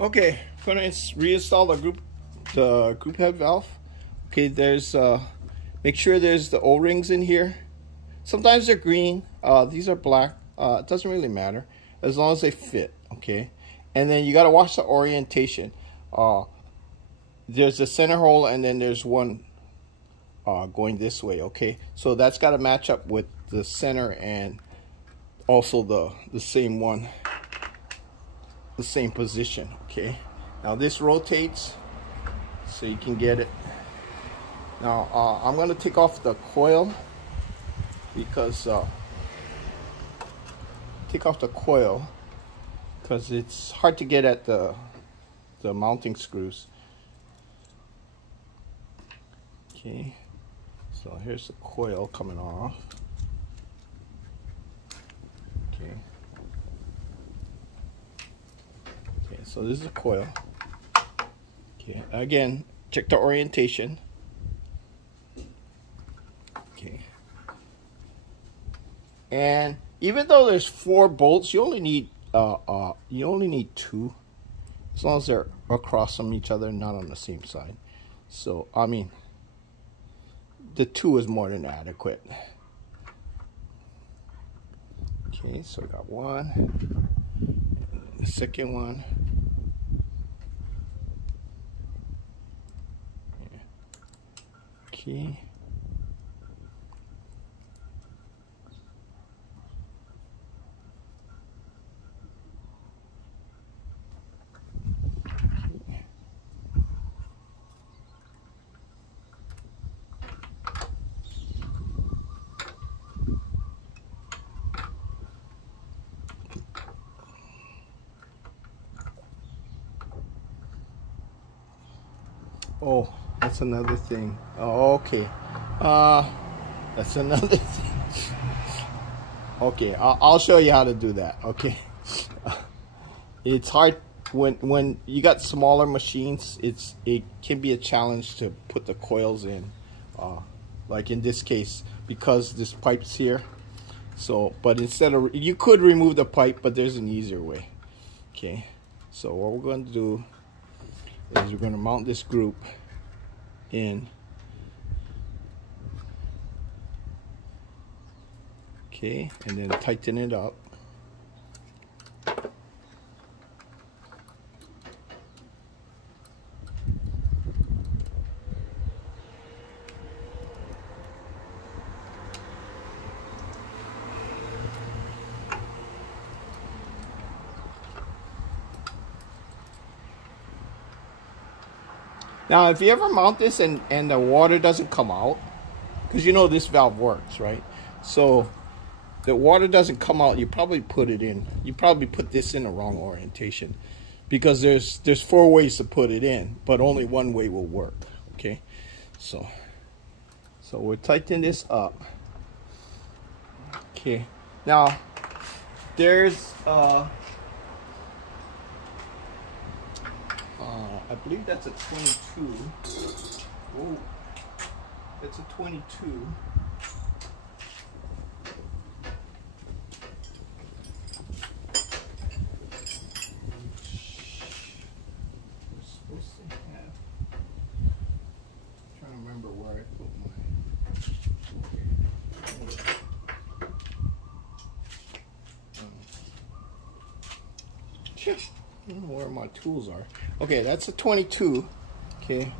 Okay, I'm gonna reinstall the group head valve. Okay, there's make sure there's the O-rings in here. Sometimes they're green. These are black. It doesn't really matter as long as they fit. Okay, and then you gotta watch the orientation. There's a center hole, and then there's one going this way. Okay, so that's got to match up with the center and also the same one, the same position. Okay, now this rotates so you can get it. Now I'm going to take off the coil because it's hard to get at the mounting screws. Okay, so here's the coil coming off. Okay. Okay, so this is a coil. Okay, again, check the orientation. Okay. And even though there's 4 bolts, you only need 2, as long as they're across from each other, not on the same side. So I mean, the 2 is more than adequate. Okay, so we got one, and the second one. Okay. Oh, that's another thing. Oh, okay. That's another thing. Okay, I'll show you how to do that. Okay. It's hard when you got smaller machines. It can be a challenge to put the coils in. Like in this case, because this pipe's here. So, but instead of, you could remove the pipe, but there's an easier way. Okay. So what we're going to do is we're going to mount this group in. Okay, and then tighten it up. Now, if you ever mount this and the water doesn't come out, because you know this valve works, right? So the water doesn't come out, you probably put it in. You probably put this in the wrong orientation, because there's 4 ways to put it in, but only one way will work. Okay, so we'll tighten this up. Okay, now there's I believe that's a 22. Oh, that's a 22. We're supposed to have. I'm trying to remember where I put my. I don't know where my tools are. Okay, that's a 22. Okay.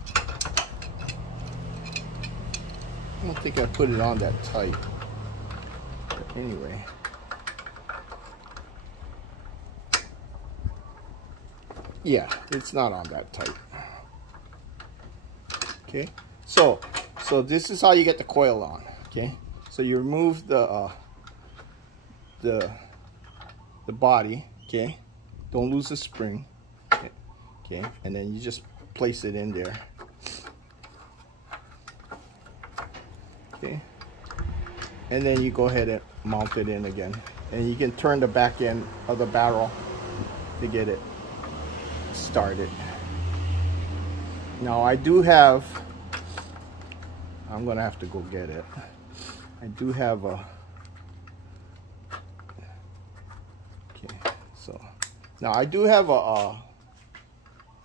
I don't think I put it on that tight. But anyway. Yeah, it's not on that tight. Okay. So this is how you get the coil on. Okay. So you remove the body. Okay. Don't lose the spring. Okay, and then you just place it in there. Okay, and then you go ahead and mount it in again, and you can turn the back end of the barrel to get it started. Now I do have, I'm gonna have to go get it. I do have a, okay, so now I do have a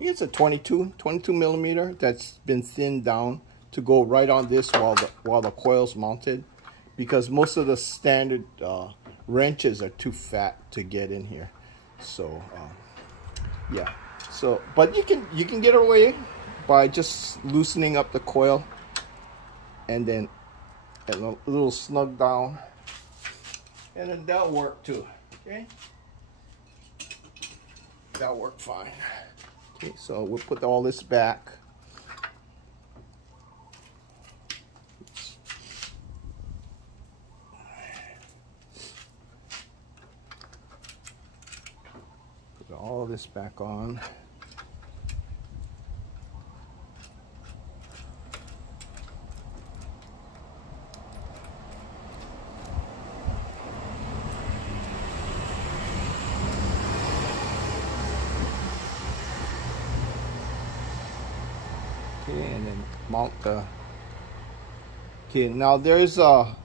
think it's a 22 millimeter that's been thinned down to go right on this while the coil's mounted, because most of the standard wrenches are too fat to get in here. So yeah, so but you can get away by just loosening up the coil and then a little snug down, and then that'll work too. Okay, that'll work fine. Okay, so we'll put all this back. Put all this back on. Okay, and then mount the. Okay, now there's 4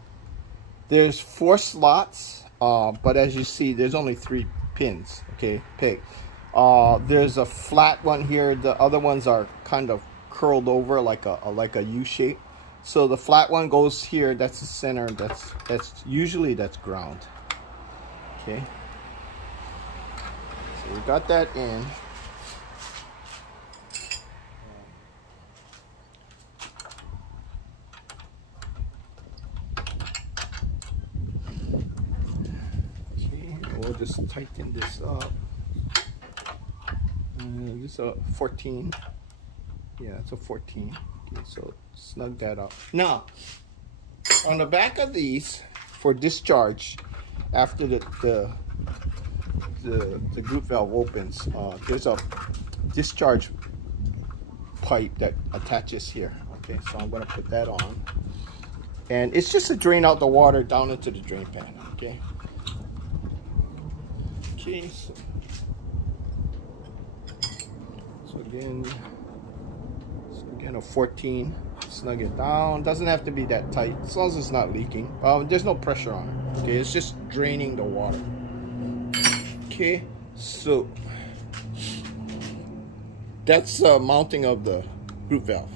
slots, but as you see, there's only 3 pins. Okay, peg. There's a flat one here. The other ones are kind of curled over like a U shape. So the flat one goes here. That's the center. That's usually ground. Okay. So we got that in. We'll just tighten this up. This is a 14. Yeah, it's a 14. Okay, so snug that up. Now, on the back of these, for discharge, after the group valve opens, there's a discharge pipe that attaches here. Okay, so I'm going to put that on, and it's just to drain out the water down into the drain pan. Okay. Okay, so again a 14, snug it down. Doesn't have to be that tight, as long as it's not leaking. There's no pressure on it. Okay, it's just draining the water. Okay, so that's mounting of the group valve.